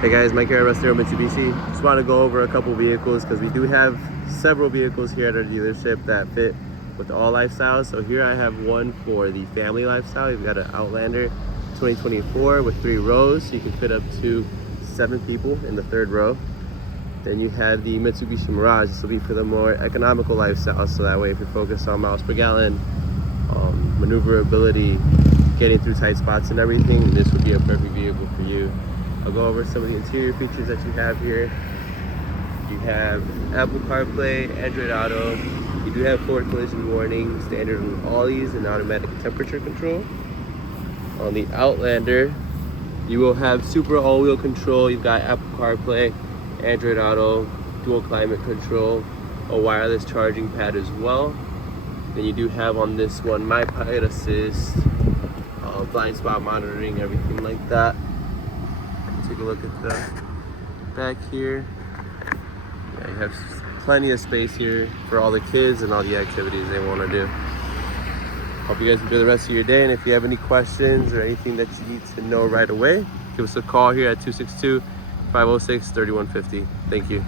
Hey guys, Mike here at Russ Darrow Mitsubishi. Just want to go over a couple vehicles because we do have several vehicles here at our dealership that fit with all lifestyles. So here I have one for the family lifestyle. You've got an Outlander 2024 with 3 rows, so you can fit up to 7 people in the 3rd row. Then you have the Mitsubishi Mirage. This will be for the more economical lifestyle, so that way if you're focused on miles per gallon, maneuverability, getting through tight spots and everything, this would be a perfect vehicle for you. I'll go over some of the interior features that you have here. You have Apple CarPlay, Android Auto. You do have forward collision warning, standard on all these, and automatic temperature control. On the Outlander, you will have super all-wheel control. You've got Apple CarPlay, Android Auto, dual climate control, a wireless charging pad as well. Then you do have on this one My Pilot Assist, blind spot monitoring, everything like that. Take a look at the back here. Yeah, you have plenty of space here for all the kids and all the activities they want to do. Hope you guys enjoy the rest of your day, and if you have any questions or anything that you need to know right away, give us a call here at 262-506-3150. Thank you.